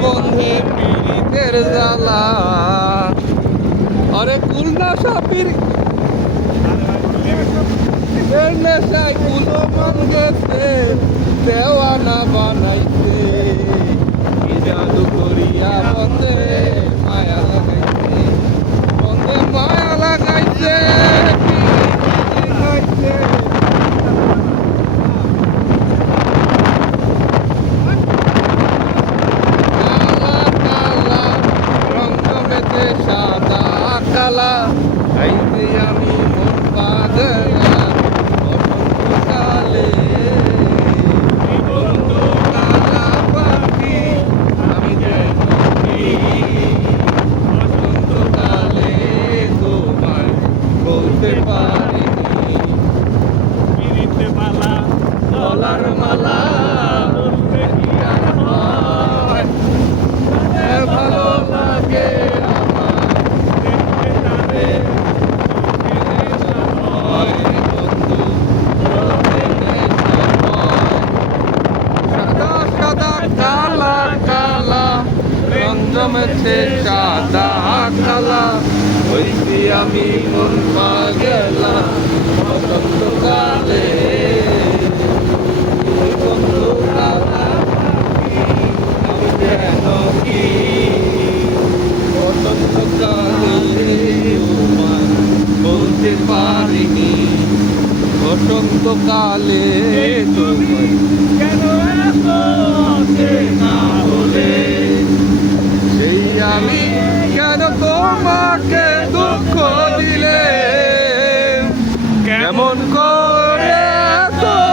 বন্ধে পীড়িতের জ্বালা আরে কুলনা সাপির নেশায় কুলো মান গেছে দেওয়ানা বানাইছে কি জাদু করিয়া বন্ধে মায়া লাগাইছে বন্ধে মায়া লাগাইছে সাদা কালা খাইতে আমি মন পাগলা বসন্তকালে বন্ধু কালা পাখি আমি যেন কি বসন্তকালে তোমার বলতে পারিনি পিরিতে মালা গলার মালা বলতে কি আর হয় ভালো লাগে জমেছে সাদা কালা হইতে আমি মন পাগলা বসন্তকালে বসন্তকালা আমি যেন কি বসন্তকালে তোমার বলতে পারিনি বসন্তকালে